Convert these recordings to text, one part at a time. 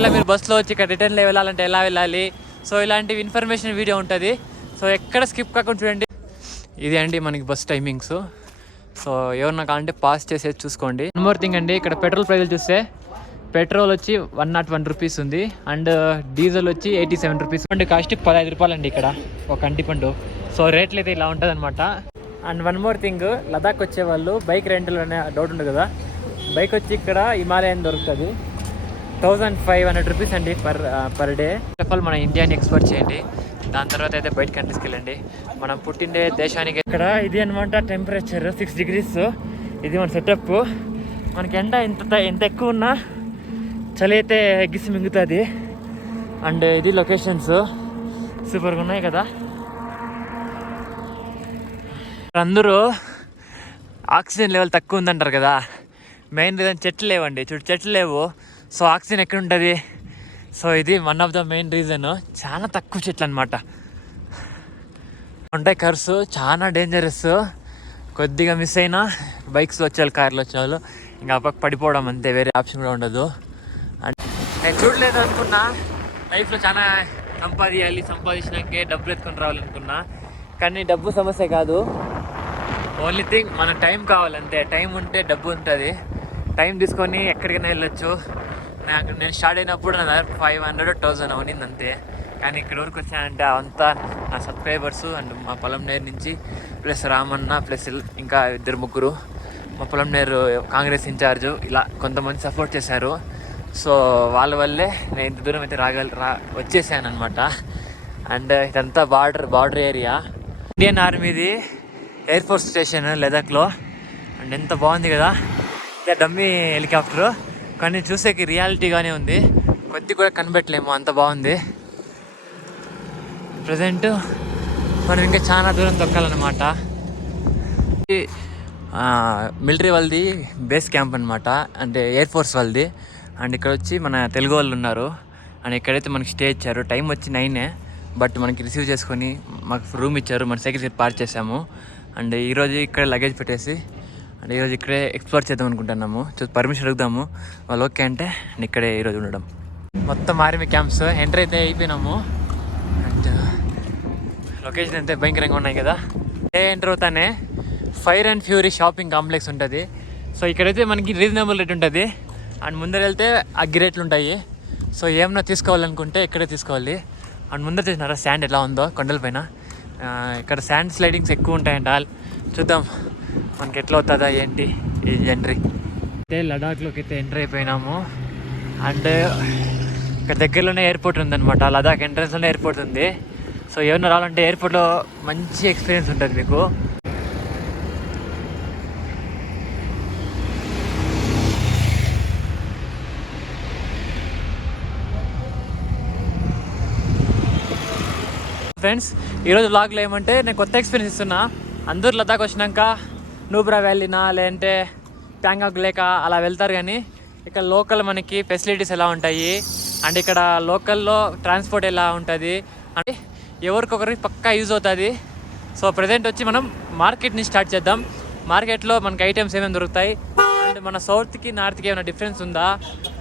ఒకవేళ మీరు బస్సులో వచ్చి ఇక్కడ రిటర్న్లో వెళ్ళాలంటే ఎలా వెళ్ళాలి, సో ఇలాంటి ఇన్ఫర్మేషన్ వీడియో ఉంటుంది. సో ఎక్కడ స్కిప్ కాకుండా చూడండి. ఇది అండి మనకి బస్ టైమింగ్స్. సో ఎవరన్నా కావాలంటే పాస్ చేసేది చూసుకోండి. వన్ మోర్ థింగ్ అండి, ఇక్కడ పెట్రోల్ ప్రైజులు చూస్తే పెట్రోల్ వచ్చి 101 రూపీస్ ఉంది అండ్ డీజిల్ వచ్చి 87 రూపీస్ అండ్ కాస్ట్ 15 రూపాయలు అండి ఇక్కడ ఒక అంటిపండు. సో రేట్లు అయితే ఇలా ఉంటుంది అనమాట. And one more thing, Ladakh వచ్చే వాళ్ళు బైక్ రెంటల్ అనే డౌట్ ఉంది కదా, బైక్ వచ్చి ఇక్కడ హిమాలయన్ దొరుకుతుంది 1500 రూపీస్ అండి per day. First of all మన ఇండియాని ఎక్స్పోర్ట్ చేయండి, దాని తర్వాత అయితే బయట కంట్రీస్కి వెళ్ళండి. మనం పుట్టిండే దేశానికి ఇక్కడ ఇది అనమాట టెంపరేచర్ 6 degrees. ఇది మన సెటప్. మనకి ఎండ ఎంత ఎక్కువ ఉన్నా చలి అయితే ఎగ్గిసి మింగుతుంది. అండ్ ఇది లొకేషన్స్ సూపర్గా ఉన్నాయి కదా. అందరూ ఆక్సిజన్ లెవెల్ తక్కువ ఉందంటారు కదా, మెయిన్ రీజన్ చెట్లు లేవండి. చెట్లు లేవు, సో ఆక్సిజన్ ఎక్కడ ఉంటుంది? సో ఇది one of the main reason. చాలా తక్కువ చెట్లు అనమాట ఉంటాయి. కర్స్ చాలా డేంజరస్. కొద్దిగా మిస్ అయినా బైక్స్లో వచ్చేవాళ్ళు, కార్లో వచ్చేవాళ్ళు ఇంకా పడిపోవడం అంతే, వేరే ఆప్షన్ కూడా ఉండదు. నేను చూడలేదు అనుకున్నా, లైఫ్లో చాలా సంపాదించినాకే డబ్బులు ఎత్తుకొని రావాలనుకున్నా, కానీ డబ్బు సమస్య కాదు. ఓన్లీ థింగ్ మన టైం కావాలంతే. టైం ఉంటే డబ్బు ఉంటుంది. టైం తీసుకొని ఎక్కడికైనా వెళ్ళొచ్చు. నేను స్టార్ట్ అయినప్పుడు నా దగ్గర 500-1000 అవునింది అంతే. కానీ ఇక్కడ వరకు వచ్చానంటే అంతా నా సబ్స్క్రైబర్స్ అండ్ మా పొలంనేరు నుంచి ప్లస్ రామన్న ప్లస్ ఇంకా 2-3 మా పొలంనేరు కాంగ్రెస్ ఇన్ఛార్జు, ఇలా కొంతమంది సపోర్ట్ చేశారు. సో వాళ్ళ వల్లే నేను ఇంత దూరం అయితే వచ్చేసాను అనమాట. అండ్ ఇదంతా బార్డర్ ఏరియా. ఇండియన్ ఆర్మీది ఎయిర్ ఫోర్స్ స్టేషన్ లదాఖ్లో. అండ్ ఎంత బాగుంది కదా, ఇదే డమ్మీ హెలికాప్టరు, కానీ చూసేకి రియాలిటీగానే ఉంది. కొద్ది కూడా కనిపెట్టలేము, అంత బాగుంది. ప్రజెంట్ మనం ఇంకా చాలా దూరం తొక్కాలన్నమాట. మిలిటరీ వాళ్ళది బేస్ క్యాంప్ అనమాట, అంటే ఎయిర్ ఫోర్స్ వాళ్ళది. అండ్ ఇక్కడ వచ్చి మన తెలుగు వాళ్ళు ఉన్నారు. అండ్ ఇక్కడైతే మనకి స్టే ఇచ్చారు. టైం వచ్చి 9, బట్ మనకి రిసీవ్ చేసుకొని మాకు రూమ్ ఇచ్చారు. మన సైకిల్ సీట్ పార్క్ చేసాము. అండ్ ఈరోజు ఇక్కడ లగేజ్ పెట్టేసి అండ్ ఈరోజు ఇక్కడే ఎక్స్ప్లోర్ చేద్దాం అనుకుంటున్నాము. పర్మిషన్ అడుగుదాము, వాళ్ళు ఓకే అంటే ఇక్కడే ఈరోజు ఉండడం. మొత్తం ఆర్మీ క్యాంప్స్ ఎంటర్ అయితే అయిపోయినాము. అండ్ లొకేషన్ అయితే భయంకరంగా ఉన్నాయి కదా. ఎంటర్ అవుతానే fire and fury shopping complex ఉంటుంది. సో ఇక్కడైతే మనకి రీజనబుల్ రేట్ ఉంటుంది. అండ్ ముందర వెళ్తే అగ్గి రేట్లు ఉంటాయి. సో ఏమన్నా తీసుకోవాలనుకుంటే ఇక్కడే తీసుకోవాలి. అండ్ ముందర చూసినారా శాండ్ ఎలా ఉందో కొండలపైన. ఇక్కడ శాండ్ స్లైడింగ్స్ ఎక్కువ ఉంటాయంట. చూద్దాం మనకి ఎట్లా అవుతుందా ఏంటి ఈ ఎంట్రీ. అయితే లడాఖ్లోకి అయితే ఎంటర్ అయిపోయినాము. అండ్ ఇక్కడ దగ్గరలోనే ఎయిర్పోర్ట్ ఉందన్నమాట. లదాఖ్ ఎంట్రన్స్లోనే ఎయిర్పోర్ట్ ఉంది. సో ఏమన్నా రావాలంటే ఎయిర్పోర్ట్లో మంచి ఎక్స్పీరియన్స్ ఉంటుంది మీకు. ఫ్రెండ్స్, ఈరోజు వ్లాగ్లో ఏమంటే నేను కొత్త ఎక్స్పీరియన్స్ ఇస్తున్నా. అందరూ లదాఖ్ వచ్చినాక నూబ్రా వ్యాలీనా లేదంటే ప్యాంగాంగ్ లేక అలా వెళ్తారు, కానీ ఇక్కడ లోకల్ మనకి ఫెసిలిటీస్ ఎలా ఉంటాయి అండ్ ఇక్కడ లోకల్లో ట్రాన్స్పోర్ట్ ఎలా ఉంటుంది అంటే ఎవరికొకరికి పక్కా యూజ్ అవుతుంది. సో ప్రజెంట్ వచ్చి మనం మార్కెట్ని స్టార్ట్ చేద్దాం. మార్కెట్లో మనకి ఐటమ్స్ ఏమేమి దొరుకుతాయి అండ్ మన సౌత్కి నార్త్కి ఏమైనా డిఫరెన్స్ ఉందా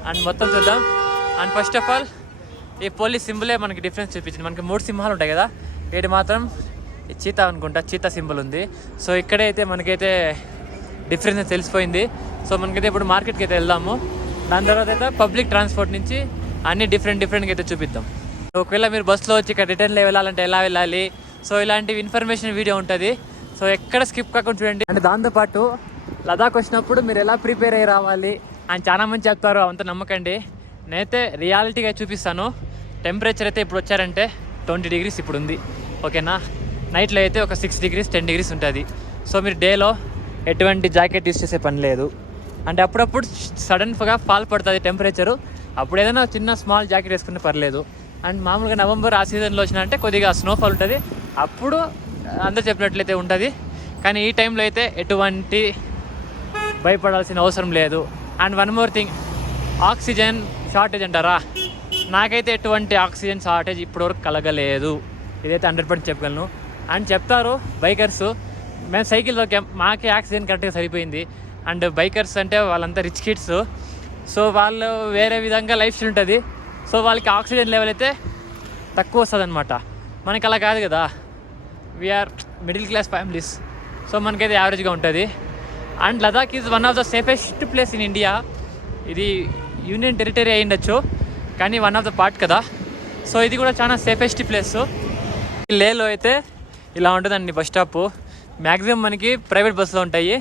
అండ్ మొత్తం చూద్దాం. అండ్ ఫస్ట్ ఆఫ్ ఆల్ ఈ పోలీస్ సింబలే మనకి డిఫరెన్స్ చూపించింది. మనకి 3 సింహాలు ఉంటాయి కదా, వీటి మాత్రం చీతా అనుకుంటా, చీతా సింబల్ ఉంది. సో ఇక్కడైతే మనకైతే డిఫరెన్స్ తెలిసిపోయింది. సో మనకైతే ఇప్పుడు మార్కెట్కి అయితే వెళ్దాము. దాని తర్వాత అయితే పబ్లిక్ ట్రాన్స్పోర్ట్ నుంచి అన్ని డిఫరెంట్గా అయితే చూపిద్దాం. ఒకవేళ మీరు బస్సులో వచ్చి ఇక్కడ రిటర్న్లో వెళ్ళాలంటే ఎలా వెళ్ళాలి, సో ఇలాంటి ఇన్ఫర్మేషన్ వీడియో ఉంటుంది. సో ఎక్కడ స్కిప్ కాకుండా చూడండి. అంటే దాంతోపాటు లదాఖ్ వచ్చినప్పుడు మీరు ఎలా ప్రిపేర్ అయ్యి రావాలి అని చాలా మంది చెప్తారు, అంత నమ్మకండి. నేనైతే రియాలిటీగా చూపిస్తాను. టెంపరేచర్ అయితే ఇప్పుడు వచ్చారంటే 20 degrees ఇప్పుడు ఉంది, ఓకేనా. నైట్లో అయితే ఒక 6 degrees 10 degrees ఉంటుంది. సో మీరు డేలో ఎటువంటి జాకెట్ యూస్ చేసే పని లేదు. అంటే అప్పుడప్పుడు సడన్గా ఫాల్ పడుతుంది టెంపరేచరు, అప్పుడు ఏదైనా చిన్న స్మాల్ జాకెట్ వేసుకుంటే పర్లేదు. అండ్ మామూలుగా నవంబర్ ఆ సీజన్లో వచ్చినంటే కొద్దిగా స్నోఫాల్ ఉంటుంది, అప్పుడు అందరూ చెప్పినట్లయితే ఉంటుంది. కానీ ఈ టైంలో అయితే ఎటువంటి భయపడాల్సిన అవసరం లేదు. And one more thing, oxygen shortage అంటారా, నాకైతే ఎటువంటి ఆక్సిజన్ షార్టేజ్ ఇప్పటివరకు కలగలేదు, ఇదైతే 100% చెప్పగలను. అండ్ చెప్తారు బైకర్స్, మేము సైకిల్ తొక్కాం మాకే ఆక్సిజన్ కరెక్ట్గా సరిపోయింది. అండ్ బైకర్స్ అంటే వాళ్ళంతా రిచ్ కిడ్స్, సో వాళ్ళు వేరే విధంగా లైఫ్ స్టైల్ ఉంటుంది. సో వాళ్ళకి ఆక్సిజన్ లెవెల్ అయితే తక్కువ వస్తుంది అనమాట. మనకి అలా కాదు కదా, we are middle class families. So మనకైతే యావరేజ్గా ఉంటుంది. And Ladakh is one of the safest place in India. ఇది యూనియన్ టెరిటరీ అయి ఉండొచ్చు కానీ వన్ ఆఫ్ ద పార్ట్ కదా. సో ఇది కూడా చాలా సేఫెస్ట్ ప్లేస్. లేలో అయితే ఇలా ఉంటుందండి బస్ స్టాప్. మ్యాక్సిమం మనకి ప్రైవేట్ బస్సులు ఉంటాయి,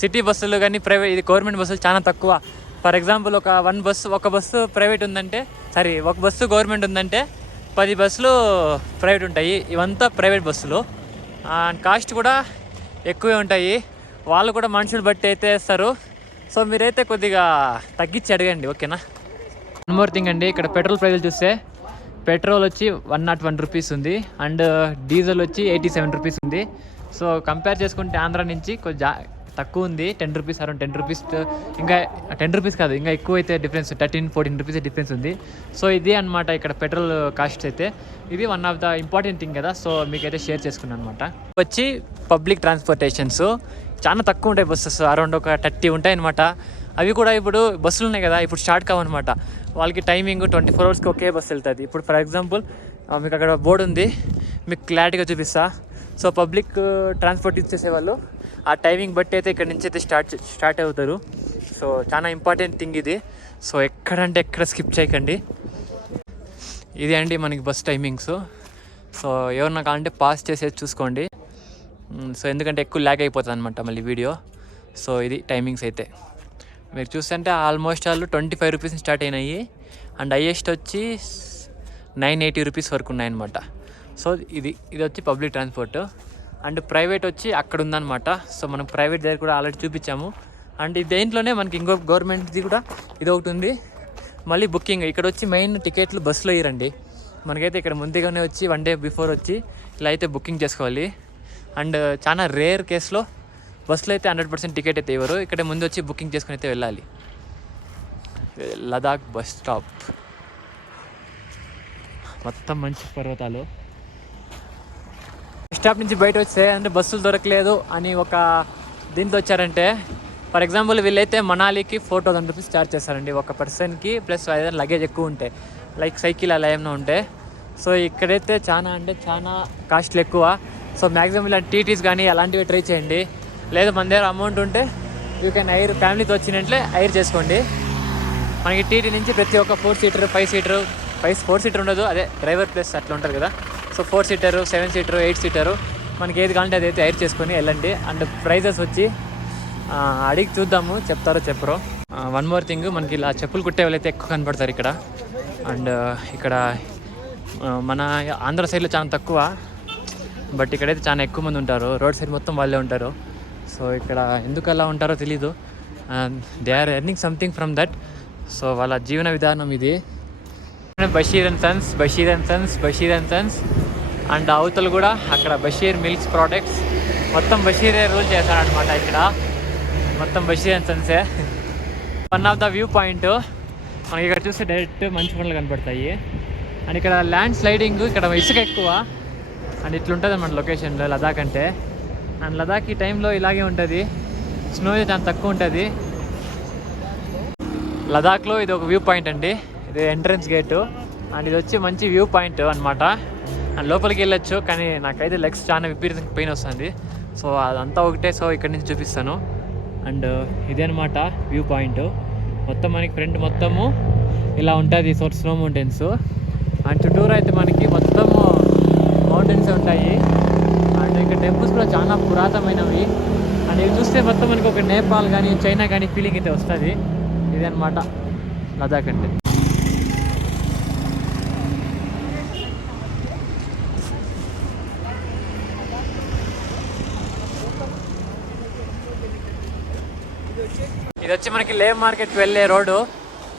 సిటీ బస్సులు కానీ ప్రైవేట్, ఇది గవర్నమెంట్ బస్సులు చాలా తక్కువ. ఫర్ ఎగ్జాంపుల్ ఒక బస్సు ప్రైవేట్ ఉందంటే, ఒక బస్సు గవర్నమెంట్ ఉందంటే 10 బస్సులు ప్రైవేట్ ఉంటాయి. ఇవంతా ప్రైవేట్ బస్సులు. అండ్ కాస్ట్ కూడా ఎక్కువే ఉంటాయి. వాళ్ళు కూడా మనుషులు బట్టి అయితే వేస్తారు. సో మీరైతే కొద్దిగా తగ్గించి అడగండి, ఓకేనా. వన్ మోర్ థింగ్ అండి, ఇక్కడ పెట్రోల్ ప్రైజులు చూస్తే పెట్రోల్ వచ్చి 101 రూపీస్ ఉంది అండ్ డీజిల్ వచ్చి 87 రూపీస్ ఉంది. సో కంపేర్ చేసుకుంటే ఆంధ్ర నుంచి కొంచెం తక్కువ ఉంది, 10 రూపీస్, అరౌండ్ 10 రూపీస్, ఇంకా 10 రూపీస్ కాదు, ఇంకా ఎక్కువ అయితే డిఫరెన్స్ 13-14 రూపీస్ డిఫరెన్స్ ఉంది. సో ఇది అనమాట ఇక్కడ పెట్రోల్ కాస్ట్ అయితే. ఇది one of the important thing కదా, సో మీకైతే షేర్ చేసుకున్నాను అనమాట. వచ్చి పబ్లిక్ ట్రాన్స్పోర్టేషన్స్ చాలా తక్కువ ఉంటాయి, బస్సెస్ అరౌండ్ ఒక 30 ఉంటాయి అనమాట. అవి కూడా ఇప్పుడు బస్సులు ఉన్నాయి కదా, ఇప్పుడు స్టార్ట్ కావన్నమాట. వాళ్ళకి టైమింగ్ 24 అవర్స్కి ఒకే బస్సు వెళ్తుంది. ఇప్పుడు ఫర్ ఎగ్జాంపుల్ మీకు అక్కడ బోర్డు ఉంది, మీకు క్లారిటీగా చూపిస్తా. సో పబ్లిక్ ట్రాన్స్పోర్ట్ యూజ్ చేసేవాళ్ళు ఆ టైమింగ్ బట్టి అయితే ఇక్కడ నుంచి అయితే స్టార్ట్ అవుతారు. సో చాలా ఇంపార్టెంట్ థింగ్ ఇది. సో ఎక్కడంటే ఎక్కడ స్కిప్ చేయకండి. ఇది అండి మనకి బస్ టైమింగ్స్. సో ఎవరన్నా కావాలంటే పాస్ చేసేది చూసుకోండి. సో ఎందుకంటే ఎక్కువ ల్యాగ్ అయిపోతుంది అనమాట మళ్ళీ వీడియో. సో ఇది టైమింగ్స్ అయితే మీరు చూస్తుంటే ఆల్మోస్ట్ 25 రూపీస్ స్టార్ట్ అయినాయి అండ్ హైయెస్ట్ వచ్చి 980 రూపీస్ వరకు ఉన్నాయన్నమాట. సో ఇది వచ్చి పబ్లిక్ ట్రాన్స్పోర్ట్. అండ్ ప్రైవేట్ వచ్చి అక్కడ ఉందన్నమాట. సో మనం ప్రైవేట్ దగ్గర కూడా ఆల్రెడీ చూపించాము. అండ్ దేంట్లోనే మనకి ఇంకో గవర్నమెంట్ది కూడా ఇది ఒకటి ఉంది. మళ్ళీ బుకింగ్ ఇక్కడ వచ్చి మెయిన్ టికెట్లు బస్సులో ఇవ్వరండి మనకైతే. ఇక్కడ ముందుగానే వచ్చి 1 డే బిఫోర్ వచ్చి ఇలా అయితే బుకింగ్ చేసుకోవాలి. అండ్ చాలా రేర్ కేసులో బస్సులో అయితే 100% టికెట్ అయితే ఇవ్వరు. ఇక్కడ ముందు వచ్చి బుకింగ్ చేసుకుని అయితే వెళ్ళాలి. లదాఖ్ బస్ స్టాప్ మొత్తం మంచి పర్వతాలు. బస్ స్టాప్ నుంచి బయట వస్తే అంటే బస్సులు దొరకలేదు అని ఒక దీంతో వచ్చారంటే, ఫర్ ఎగ్జాంపుల్ వీళ్ళైతే మనాలికి 4000 రూపీస్ ఛార్జ్ చేస్తారండి ఒక పర్సన్కి, ప్లస్ ఏదైనా లగేజ్ ఎక్కువ ఉంటే లైక్ సైకిల్ అలా ఏమైనా ఉంటే. సో ఇక్కడైతే చాలా కాస్ట్లు ఎక్కువ. సో మ్యాక్సిమం ఇలా టీటీస్ కానీ అలాంటివి ట్రై చేయండి. లేదు మన దగ్గర అమౌంట్ ఉంటే యూ కెన్ ఐర్, ఫ్యామిలీతో వచ్చినట్లే ఐర్ చేసుకోండి. మనకి టీటీ నుంచి ప్రతి ఒక్క 4 సీటర్ 5 సీటర్ 4 సీటర్ ఉండదు, అదే డ్రైవర్ ప్లస్ అట్లా ఉంటుంది కదా. సో 4 సీటరు 7 సీటరు 8 సీటరు మనకి ఏది కావాలంటే అదైతే ఐర్ చేసుకొని వెళ్ళండి. అండ్ ప్రైజెస్ వచ్చి అడిగి చూద్దాము, చెప్తారో చెప్పరో. వన్ మోర్ థింగ్, మనకి ఇలా చెప్పులు కుట్టే వాళ్ళైతే ఎక్కువ కనపడతారు ఇక్కడ. అండ్ ఇక్కడ మన ఆంధ్ర సైడ్లో చాలా తక్కువ, బట్ ఇక్కడైతే చాలా ఎక్కువ మంది ఉంటారు. రోడ్ సైడ్ మొత్తం వాళ్ళే ఉంటారు. సో ఇక్కడ ఎందుకు అలా ఉంటారో తెలీదు. They are earning something from that. So వాళ్ళ జీవన విధానం ఇది. బషీర్ అండ్ సన్స్ అండ్ అవతలు కూడా అక్కడ బషీర్ మిల్క్స్ ప్రోడక్ట్స్ మొత్తం బషీరే రూల్ చేశారనమాట. ఇక్కడ మొత్తం బషీర్ అండ్ సన్సే. One of the view point మనకి ఇక్కడ చూస్తే డైరెక్ట్ మంచు కొండలు కనపడతాయి. అండ్ ఇక్కడ ల్యాండ్ స్లైడింగ్, ఇక్కడ ఇసుక ఎక్కువ. అండ్ ఇట్లుంటుంది అన్నమాట లొకేషన్లో లదాఖ్ అంటే. అండ్ లదాఖ్ ఈ టైంలో ఇలాగే ఉంటుంది, స్నో చాలా తక్కువ ఉంటుంది. లదాఖ్లో ఇది ఒక వ్యూ పాయింట్ అండి, ఇది ఎంట్రన్స్ గేటు. అండ్ ఇది వచ్చి మంచి వ్యూ పాయింట్ అనమాట. అండ్ లోపలికి వెళ్ళొచ్చు, కానీ నాకైతే లెగ్స్ చాలా విపరీతంగా పెయిన్ వస్తుంది. సో అదంతా ఒకటే. సో ఇక్కడి నుంచి చూపిస్తాను. అండ్ ఇదే అనమాట వ్యూ పాయింట్. మొత్తం మనకి ఫ్రంట్ మొత్తము ఇలా ఉంటుంది, స్నో మౌంటైన్స్. అండ్ చుట్టూరు అయితే మనకి మొత్తము మౌంటైన్స్ ఉంటాయి. అండ్ ఇక్కడ టెంపుల్స్ కూడా చాలా పురాతనమైనవి. అండ్ ఇవి చూస్తే మొత్తం మనకి ఒక నేపాల్ కానీ చైనా కానీ ఫీలింగ్ అయితే వస్తుంది. ఇదే అనమాట లదాఖ్ అంటే. ఇది వచ్చి మనకి లే మార్కెట్కి వెళ్ళే రోడ్డు.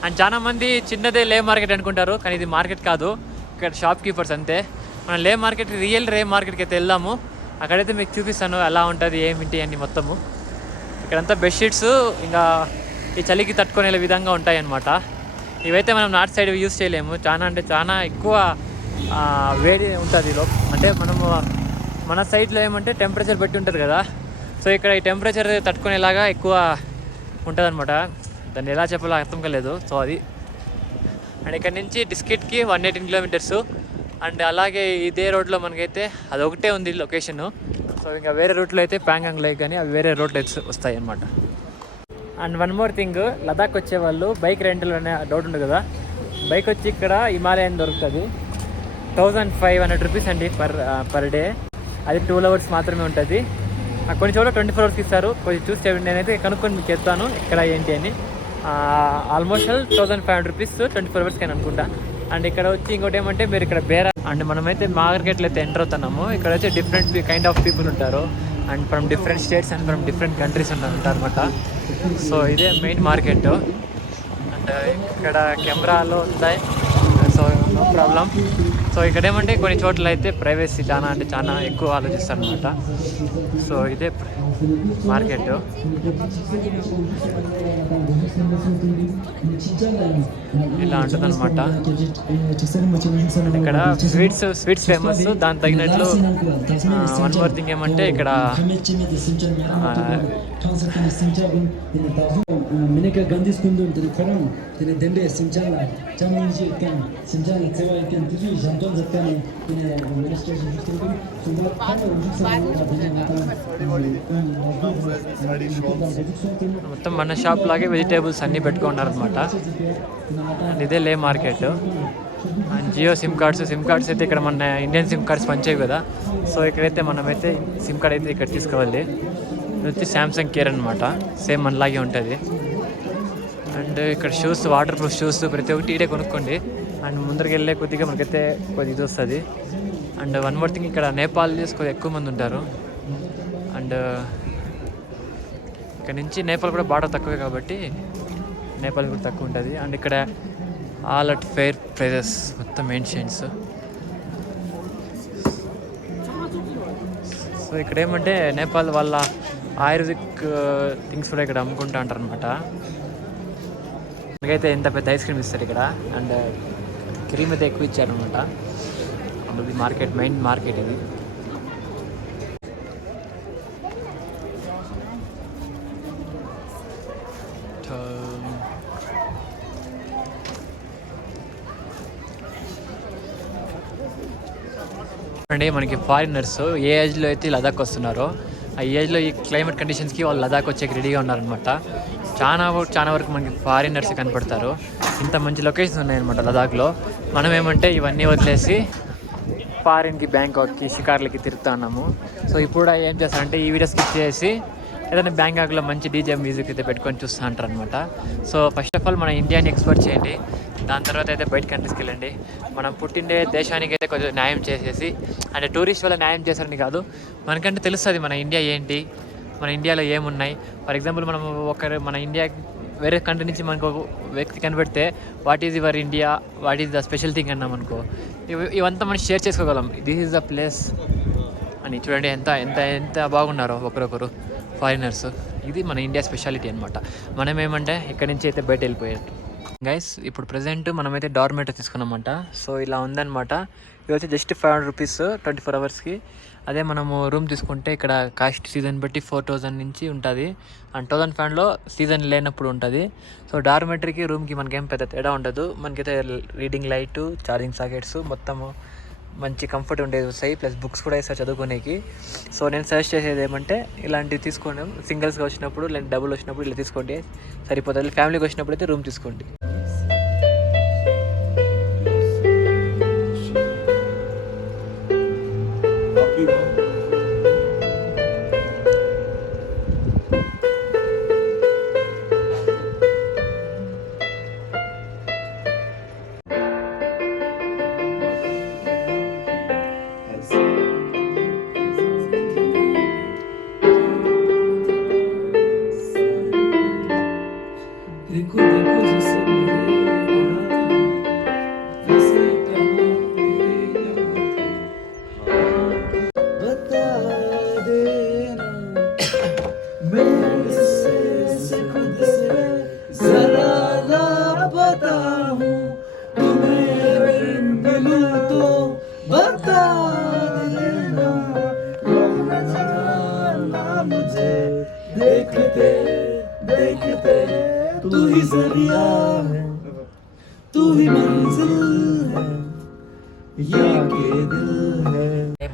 అండ్ చాలా మంది చిన్నదే లే మార్కెట్ అనుకుంటారు, కానీ ఇది మార్కెట్ కాదు, ఇక్కడ షాప్ కీపర్స్ అంతే. మనం లే మార్కెట్, రియల్ రే మార్కెట్కి అయితే వెళ్దాము. అక్కడైతే మీకు చూపిస్తాను ఎలా ఉంటుంది ఏమిటి అని మొత్తము. ఇక్కడంతా బెడ్షీట్స్ ఇంకా ఈ చలికి తట్టుకునే విధంగా ఉంటాయి అన్నమాట. ఇవైతే మనం నార్త్ సైడ్ యూజ్ చేయలేము, చాలా అంటే చాలా ఎక్కువ వేడి ఉంటుంది. అంటే మనము మన సైడ్లో ఏమంటే టెంపరేచర్ బట్టి ఉంటుంది కదా. సో ఇక్కడ ఈ టెంపరేచర్ తట్టుకునేలాగా ఎక్కువ ఉంటుంది అనమాట. దాన్ని ఎలా చెప్పాలో అర్థం కాలేదు. సో అది అండ్ ఇక్కడ నుంచి డిస్కిట్కి 118 కిలోమీటర్స్. అండ్ అలాగే ఇదే రోడ్లో మనకైతే అదొకటే ఉంది లొకేషను. సో ఇంకా వేరే రూట్లో అయితే ప్యాంగాంగ్ లేక్ కానీ అవి వేరే రోడ్లో వస్తాయి అన్నమాట. And one more thing, Ladakh వచ్చే వాళ్ళు బైక్ రెంటల్ అనే డౌట్ ఉంది కదా. బైక్ వచ్చి ఇక్కడ హిమాలయన్ దొరుకుతుంది. 1500 రూపీస్ అండి పర్ డే. అది 12 అవర్స్ మాత్రమే ఉంటుంది. కొన్ని చోట్ల 24 అవర్స్కి ఇస్తారు. కొంచెం చూస్తే నేనైతే కనుక్కొని మీకు చెప్తాను ఇక్కడ ఏంటి అని. ఆల్మోస్ట్ 1500 రూపీస్ 24 అవర్స్కి అని అనుకుంటా. అండ్ ఇక్కడ వచ్చి ఇంకోటి ఏమంటే మీరు ఇక్కడ బేరా అండ్ మనమైతే మార్కెట్లో అయితే ఎంటర్ అవుతున్నాము. ఇక్కడ వచ్చి డిఫరెంట్ కైండ్ ఆఫ్ పీపుల్ ఉంటారు. And from different states and from different countries ఉంటారన్నమాట. సో ఇదే మెయిన్ మార్కెట్. అండ్ ఇక్కడ కెమెరాలు ఉంటాయి, సో నో ప్రాబ్లం. సో ఇక్కడ ఏమంటే కొన్ని చోట్ల అయితే ప్రైవసీ చాలా ఎక్కువ ఆలోచిస్తారు అనమాట. సో ఇదే మార్కెట్. ఇలా ఉంటుంది అనమాట. ఇక్కడ స్వీట్స్ ఫేమస్. దాని తగినట్లు వన్ మోర్ థింగ్ ఏమంటే ఇక్కడ మొత్తం మన షాప్ లాగే వెజిటేబుల్స్ అన్నీ పెట్టుకున్నారనమాట. అండ్ ఇదే Leh market. And Jio SIM cards అయితే ఇక్కడ మన ఇండియన్ సిమ్ కార్డ్స్ పనిచేయవు కదా. సో ఇక్కడైతే మనమైతే సిమ్ కార్డ్ అయితే ఇక్కడ తీసుకోవాలి. ఇది వచ్చి శాంసంగ్ కేర్ అనమాట. సేమ్ మనలాగే ఉంటుంది. అండ్ ఇక్కడ షూస్, వాటర్ ప్రూఫ్ షూస్ ప్రతి ఒక్కటి ఇడే కొనుక్కోండి. అండ్ ముందరికి వెళ్ళే కొద్దిగా మనకైతే కొద్ది ఇది వస్తుంది. అండ్ వన్ మోర్ థింగ్, ఇక్కడ నేపాలీస్ కొద్దిగా ఎక్కువ మంది ఉంటారు. అండ్ ఇక్కడ నుంచి నేపాల్ కూడా బార్డర్ తక్కువే కాబట్టి నేపాల్ కూడా తక్కువ ఉంటుంది. అండ్ ఇక్కడ ఆల్ అట్ ఫెయిర్ ప్రైజెస్, మొత్తం ఏన్షియన్స్. సో ఇక్కడ ఏమంటే నేపాల్ వాళ్ళ ఆయుర్వేదిక్ థింగ్స్ కూడా ఇక్కడ అమ్ముకుంటూ ఉంటారు అనమాట. మనకైతే ఎంత పెద్ద ఐస్ క్రీమ్ ఇస్తారు ఇక్కడ. అండ్ క్రీమ్ అయితే ఎక్కువ ఇచ్చారనమాట. ఇది మార్కెట్, మెయిన్ మార్కెట్ ఇది. అండి మనకి ఫారినర్స్ ఏ ఏజ్లో అయితే లదాఖ్ వస్తున్నారో ఆ ఏజ్లో ఈ క్లైమేట్ కండిషన్స్కి వాళ్ళు లదాఖ్ వచ్చేకి రెడీగా ఉన్నారనమాట. చాలా వరకు మనకి ఫారినర్స్ కనపడతారు. ఇంత మంచి లొకేషన్స్ ఉన్నాయన్నమాట లదాఖ్లో. మనం ఏమంటే ఇవన్నీ వదిలేసి ఫారిన్కి, బ్యాంకాక్కి, షికార్లకి తిరుగుతూ ఉన్నాము. సో ఇప్పుడు ఏం చేస్తారంటే ఈ వీడియో స్కిప్ చేసి ఏదైనా బ్యాంకాక్లో మంచి డీజే మ్యూజిక్ అయితే పెట్టుకొని చూస్తూ ఉంటారు అనమాట. సో ఫస్ట్ ఆఫ్ ఆల్ మన ఇండియాని ఎక్స్పోర్ట్ చేయండి. దాని తర్వాత అయితే బయట కంట్రీస్కి వెళ్ళండి. మనం పుట్టిండే దేశానికి అయితే కొంచెం న్యాయం చేసేసి, అంటే టూరిస్ట్ వల్ల న్యాయం చేశారని కాదు, మనకంటే తెలుస్తుంది మన ఇండియా ఏంటి, మన ఇండియాలో ఏమున్నాయి. ఫర్ ఎగ్జాంపుల్ మనం మన ఇండియా వేరే కంట్రీ నుంచి మనకు ఒక వ్యక్తి కనిపెడితే what is your India, what is the special thing అన్నాం అనుకో, ఇవంతా మనం షేర్ చేసుకోగలం. దిస్ ఈజ్ ద ప్లేస్ అని. చూడండి ఎంత ఎంత ఎంత బాగున్నారో ఒకరొకరు ఫారినర్స్. ఇది మన ఇండియా స్పెషాలిటీ అనమాట. మనం ఏమంటే ఇక్కడి నుంచి అయితే బయట వెళ్ళిపోయారు. గైస్ ఇప్పుడు ప్రజెంట్ మనమైతే డార్మేటర్ తీసుకున్నామంట. సో ఇలా ఉందన్నమాట. ఇది వచ్చి జస్ట్ 500 రూపీస్ 24 అవర్స్కి. అదే మనము రూమ్ తీసుకుంటే ఇక్కడ కాస్ట్ సీజన్ బట్టి 4000 నుంచి ఉంటుంది. అండ్ 1500లో సీజన్ లేనప్పుడు ఉంటుంది. సో డార్మేటరీకి రూమ్కి మనకేం పెద్ద తేడా ఉండదు. మనకైతే రీడింగ్ లైటు, ఛార్జింగ్ సాకెట్స్ మొత్తము మంచి కంఫర్ట్ ఉండేది వస్తాయి. ప్లస్ బుక్స్ కూడా ఇస్తారు చదువుకునేకి. సో నేను సజెస్ట్ చేసేది ఏమంటే ఇలాంటివి తీసుకోండి. సింగిల్స్గా వచ్చినప్పుడు లేదా డబుల్ వచ్చినప్పుడు ఇలా తీసుకోండి, సరిపోతుంది. ఫ్యామిలీకి వచ్చినప్పుడు అయితే రూమ్ తీసుకోండి.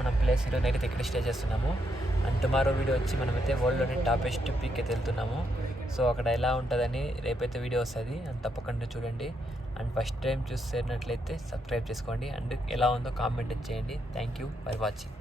మనం ప్లేస్ ఈరోజు నైట్ అయితే ఇక్కడ స్టే చేస్తున్నాము. అండ్ టుమారో వీడియో వచ్చి మనమైతే వరల్డ్లోని టాపెస్ట్ పీక్ అయితే వెళ్తున్నాము. సో అక్కడ ఎలా ఉంటుందని రేపైతే వీడియో వస్తుంది, అండ్ తప్పకుండా చూడండి. అండ్ ఫస్ట్ టైం చూస్తున్నట్లయితే సబ్స్క్రైబ్ చేసుకోండి, అండ్ ఎలా ఉందో కామెంట్ చేయండి. Thank you for watching.